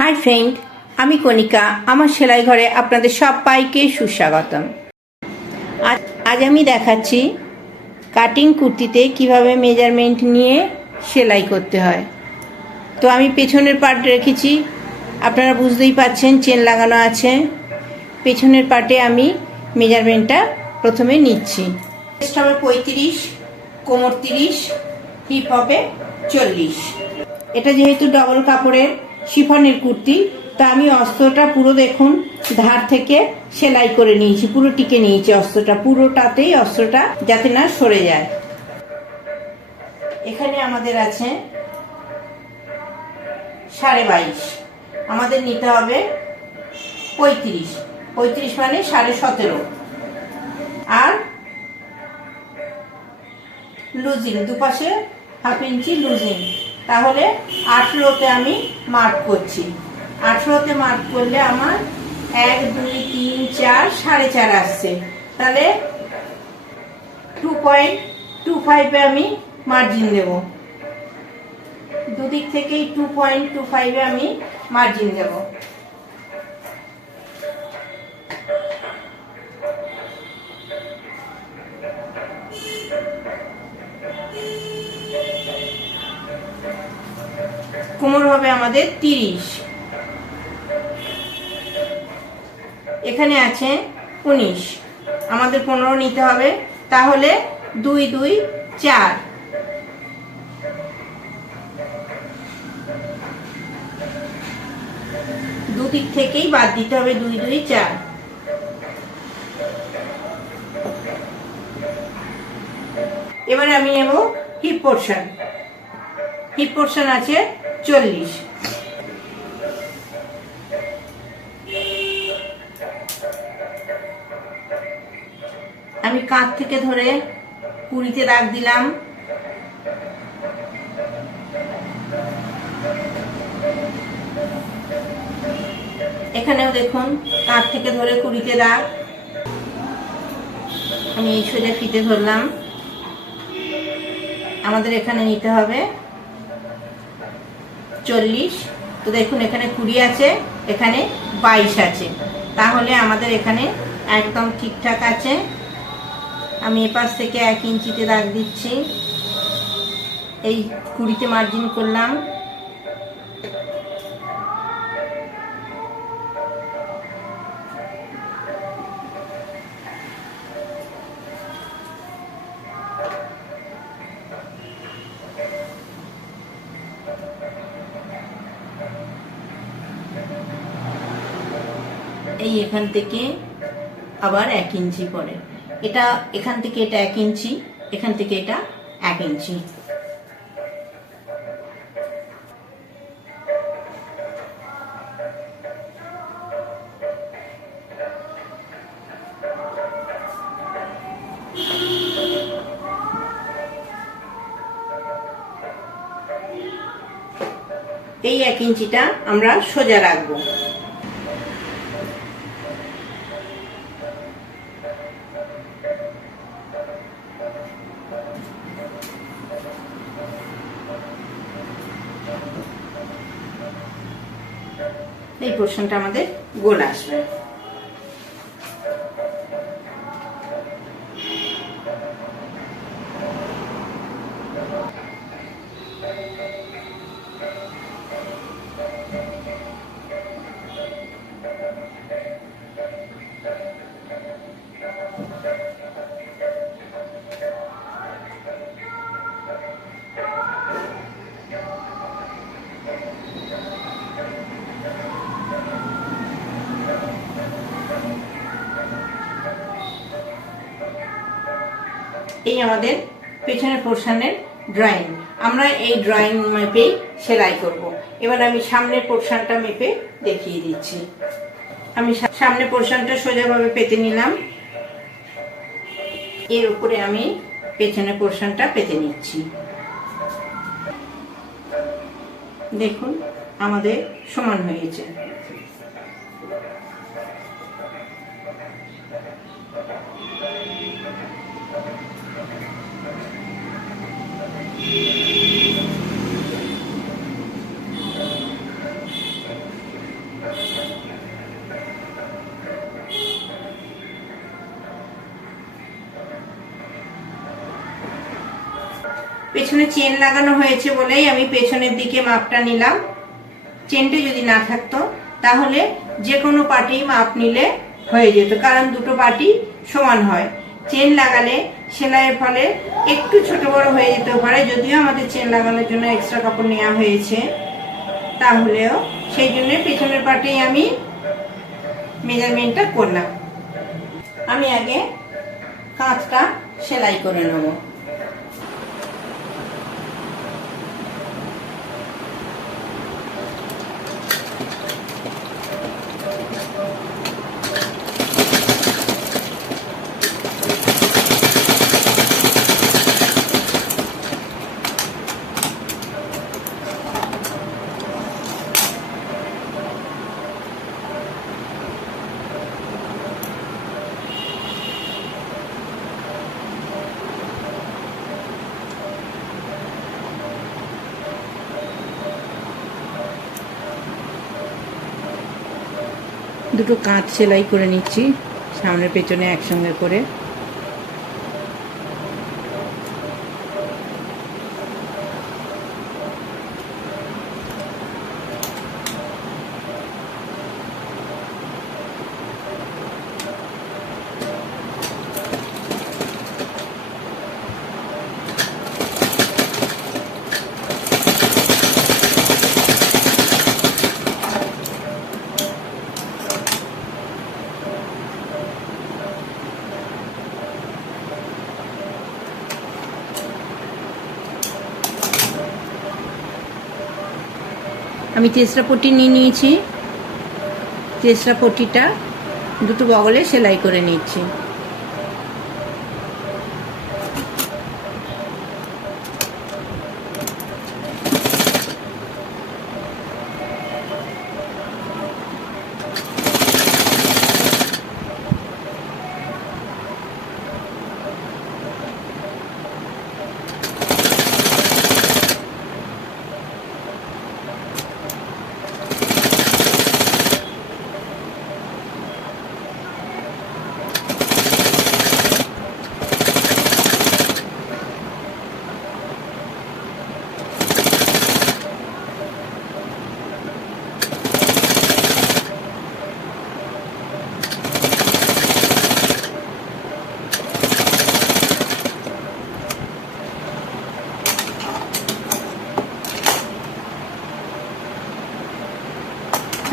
Hi friend, আমি কণিকা। আমার সেলাই ঘরে আপনাদের সবাইকে সুস্বাগতম। আজ আমি দেখাচ্ছি কাটিং কুর্তিতে কিভাবে মেজারমেন্ট নিয়ে সেলাই করতে হয়। তো আমি পেছনের পার্ট রেখেছি, আপনারা বুঝতেই পাচ্ছেন চেন লাগানো আছে। পেছনের পার্টে আমি মেজারমেন্টটা প্রথমে নিচ্ছি। চেস্ট হবে 35, কোমর 30, হিপ হবে 40। এটা যেহেতু ডবল কাপড়ের শিফনের কুর্তি, তা আমি অস্ত্রটা পুরো দেখুন ধার থেকে সেলাই করে নিয়েছি, পুরো টিকে নিয়েছি অস্ত্রটা, পুরোটাতেই অস্ত্রটা যাতে না সরে যায়। এখানে আমাদের আছে 22.5, আমাদের নিতে হবে 35, 35 মানে 17.5। আর লুজিং দুপাশে হাফ ইঞ্চি লুজিং, তাহলে 18তে আমি মার্ক করছি। 18তে মার্ক করলে আমার 1 2 3 4 4.5 আসছে, তাহলে 2.25 আমি মার্জিন দেব। দুদিক থেকেই 2.25 আমি মার্জিন দেব। কোমর হবে আমাদের 30, এখানে আছে 19, আমাদের 15 নিতে হবে, তাহলে 2 2 4। দুদিক থেকেই বাদ দিতে হবে 2 2 4। এবারে আমি নেব হিপ পোর্শন। হিপ পোর্শন আছে 40। আমি কাঁধ থেকে ধরে 20তে দাগ দিলাম। এখানেও দেখুন কাঁধ থেকে ধরে 20তে দাগ। আমি এই সোজা ফিতে ধরলাম। আমাদের এখানে নিতে হবে 40। তো দেখুন এখানে 20 আছে, এখানে 22 আছে, তাহলে আমাদের এখানে একদম ঠিকঠাক আছে। আমি এপাশ থেকে 1 ইঞ্চিতে দাগ দিচ্ছি, এই 20তে মার্জিন করলাম। এই এখান থেকে আবার 1 ইঞ্চি পরে, এটা এখান থেকে এটা 1 ইঞ্চি, এখান থেকে এটা 1 ইঞ্চি। এই 1 ইঞ্চিটা আমরা সোজা রাখবো। এই পোর্শনটা আমাদের গোল আসবে। এই আমাদের পেছনের পোর্শনের ড্রয়িং, আমরা এই ড্রয়িং মেপেই সেলাই করব। এবার আমি সামনের পোর্শনটা মেপে দেখিয়ে দিচ্ছি। আমি সামনের পোর্শনটা সোজাভাবে পেতে নিলাম, এর উপরে আমি পেছনের পোর্শনটা পেতে নিচ্ছি। দেখুন আমাদের সমান হয়েছে। পেছনে চেন লাগানো হয়েছে বলেই আমি পেছনের দিকে মাপটা নিলাম। চেনটা যদি না থাকতো তাহলে যে কোনো পাটি মাপ নিলে হয়ে যেত, কারণ দুটো পাটি সমান হয়। চেন লাগালে সেলাইয়ের ফলে একটু ছোট বড় হয়ে যেতে পারে, যদিও আমাদের চেন লাগানোর জন্য এক্সট্রা কাপড় নেওয়া হয়েছে, তাহলেও সেই জন্য পেছনের পাটেই আমি মেজারমেন্টটা করলাম। আমি আগে কাঁধটা সেলাই করে নেব। দুটো কাঁধ সেলাই করে নিচ্ছি সামনে পেছনে একসঙ্গে করে। আমি তেসরা পট্টি নিয়ে নিয়েছি, তেসরা পট্টিটা দুটো বগলে সেলাই করে নিচ্ছি।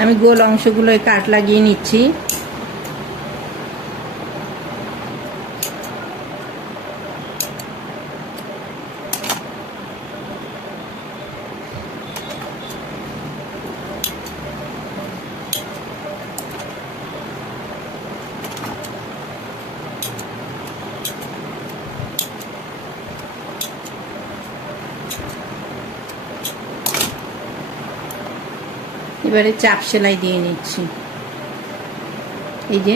আমি গোল অংশগুলোয় কাট লাগিয়ে নিচ্ছি। এবারে চাপ সেলাই দিয়ে নিচ্ছি। এই যে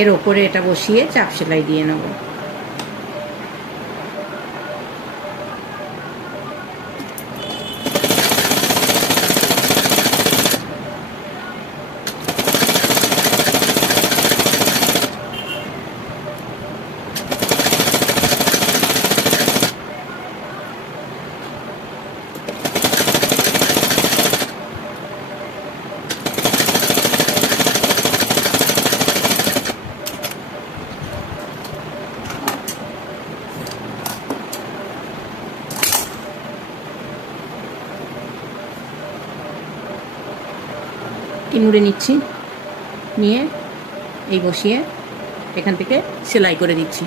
এর ওপরে এটা বসিয়ে চাপ সেলাই দিয়ে নেব। মুড়ে নিচ্ছি, নিয়ে এই বসিয়ে এখান থেকে সেলাই করে দিচ্ছি।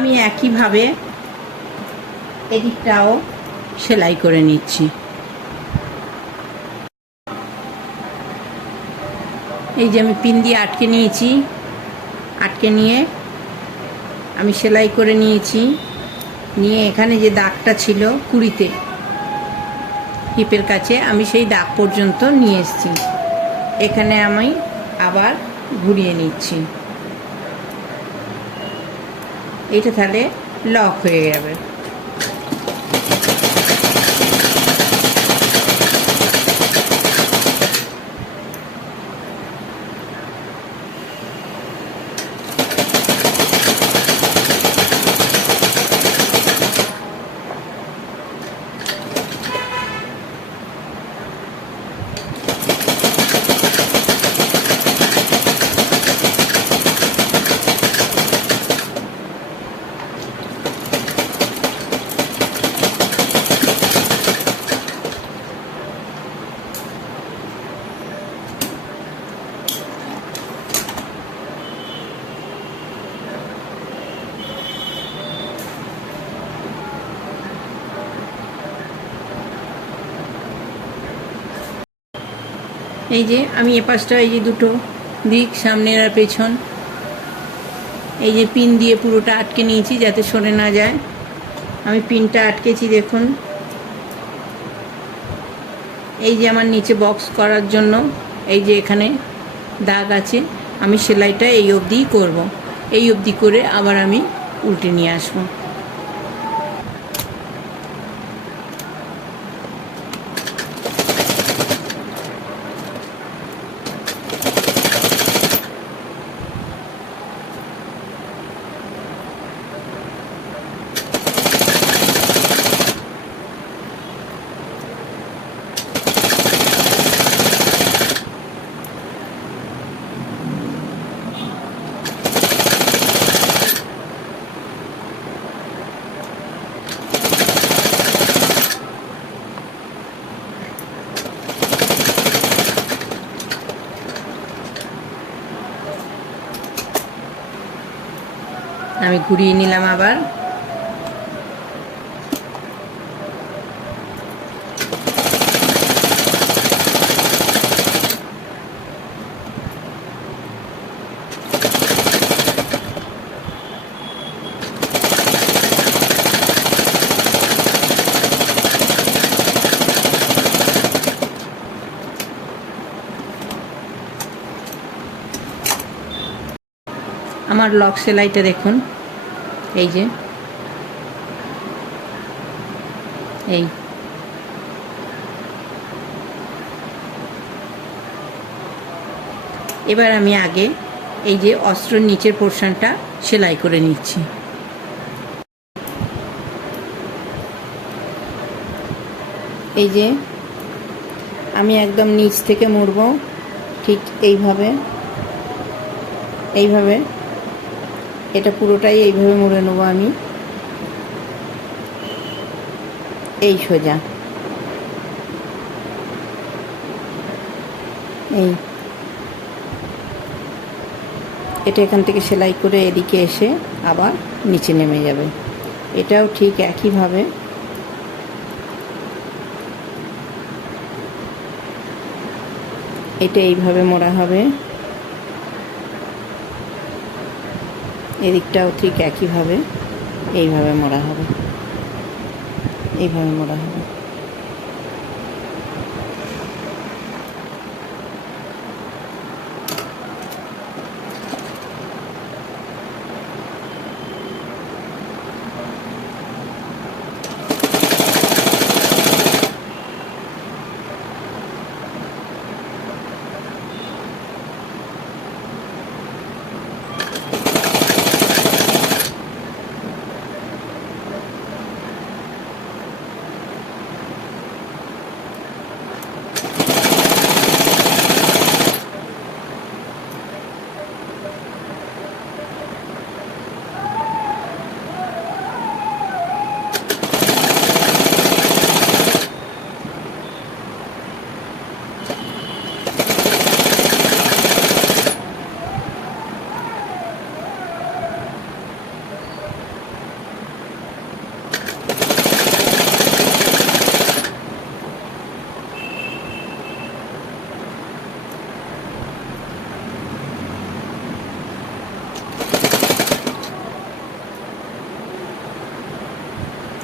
আমি একইভাবে এদিকটাও সেলাই করে নিচ্ছি। এই যে আমি পিন দিয়ে আটকে নিয়েছি, আটকে নিয়ে আমি সেলাই করে নিয়েছি। নিয়ে এখানে যে দাগটা ছিল কুড়িতে হিপের কাছে, আমি সেই দাগ পর্যন্ত নিয়ে এসেছি। এখানে আমি আবার ঘুরিয়ে নিচ্ছি। এটা তাহলে লক হয়ে যাবে। এই যে আমি এপাশটা, এই যে দুটো দিক সামনের আর পেছন, এই যে পিন দিয়ে পুরোটা আটকে নিয়েছি যাতে সরে না যায়। আমি পিনটা আটকেছি দেখুন। এই যে আমার নিচে বক্স করার জন্য এই যে এখানে দাগ আছে, আমি সেলাইটা এই অবধিই করব। এই অবধি করে আবার আমি উল্টে নিয়ে আসবো। আমি ঘুরিয়ে নিলাম আবার। আমার লক সেলাইটা দেখুন, এই যে এই এবার আমি আগে এই যে অস্ত্রের নিচের পোর্শনটা সেলাই করে নিচ্ছি। এই যে আমি একদম নিচ থেকে মুড়ব, ঠিক এইভাবে এইভাবে, এটা পুরোটাই এইভাবে মুড়ে নেবো আমি, এই সোজা। এই এটা এখান থেকে সেলাই করে এদিকে এসে আবার নিচে নেমে যাবে। এটাও ঠিক একইভাবে এটা এইভাবে মোড়া হবে, এদিকটাও ঠিক একইভাবে এইভাবে মোড়া হবে, এইভাবে মোড়া হবে।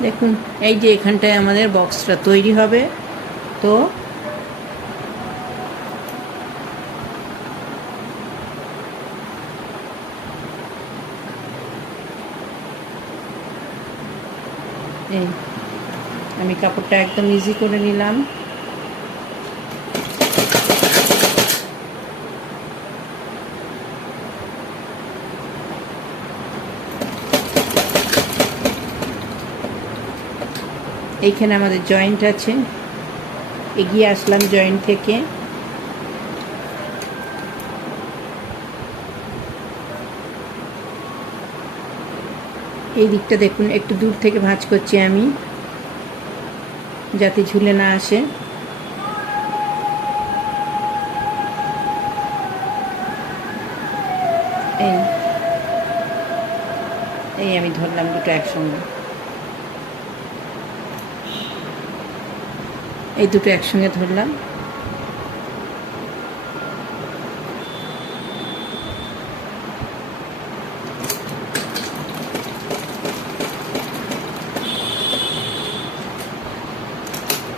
দেখুন এই যে এখানটায় আমাদের বক্সটা তৈরি হবে। তো এই আমি কাপড়টা একদম ইজি করে নিলাম। এইখানে আমাদের জয়েন্ট আছে, এগিয়ে আসলাম জয়েন্ট থেকে। এই দিকটা দেখুন একটু দূর থেকে ভাঁজ করছি আমি, যাতে ঝুলে না আসে। এই এই আমি ধরলাম দুটো একসঙ্গে, এই দুটো একসঙ্গে ধরলাম।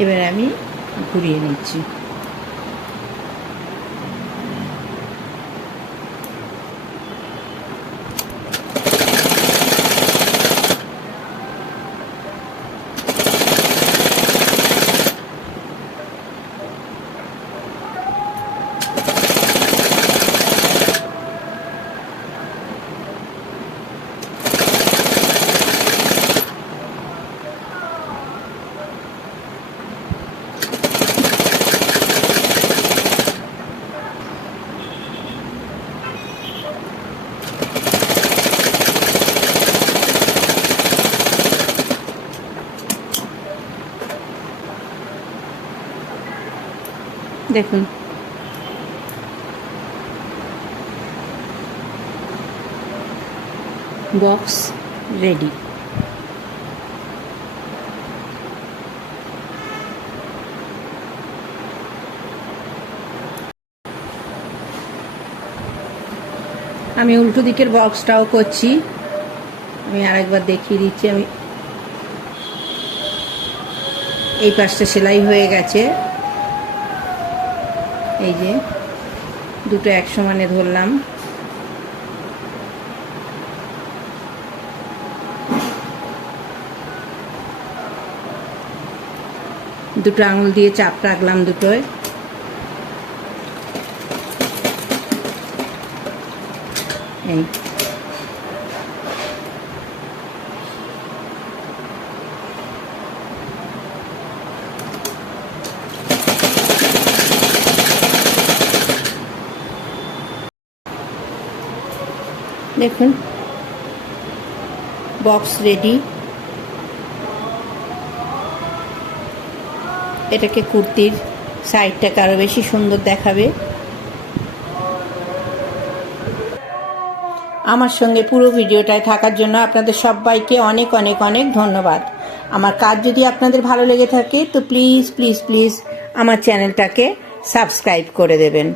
এবার আমি ঘুরিয়ে নিচ্ছি। দেখুন বক্স রেডি। আমি উল্টো দিকের বক্সটাও করছি, আমি আরেকবার দেখিয়ে দিচ্ছি। আমি এই পাশটা সেলাই হয়ে গেছে, এই যে দুটো এক সমানে ধরলাম। দুটো আঙুল দিয়ে চাপ রাখলাম দুটোয়। এই দেখুন বক্স রেডি। এটাকে কুর্তির সাইডটাকে আরও বেশি সুন্দর দেখাবে। আমার সঙ্গে পুরো ভিডিওটায় থাকার জন্য আপনাদের সবাইকে অনেক অনেক অনেক ধন্যবাদ। আমার কাজ যদি আপনাদের ভালো লেগে থাকে তো প্লিজ প্লিজ প্লিজ আমার চ্যানেলটাকে সাবস্ক্রাইব করে দেবেন।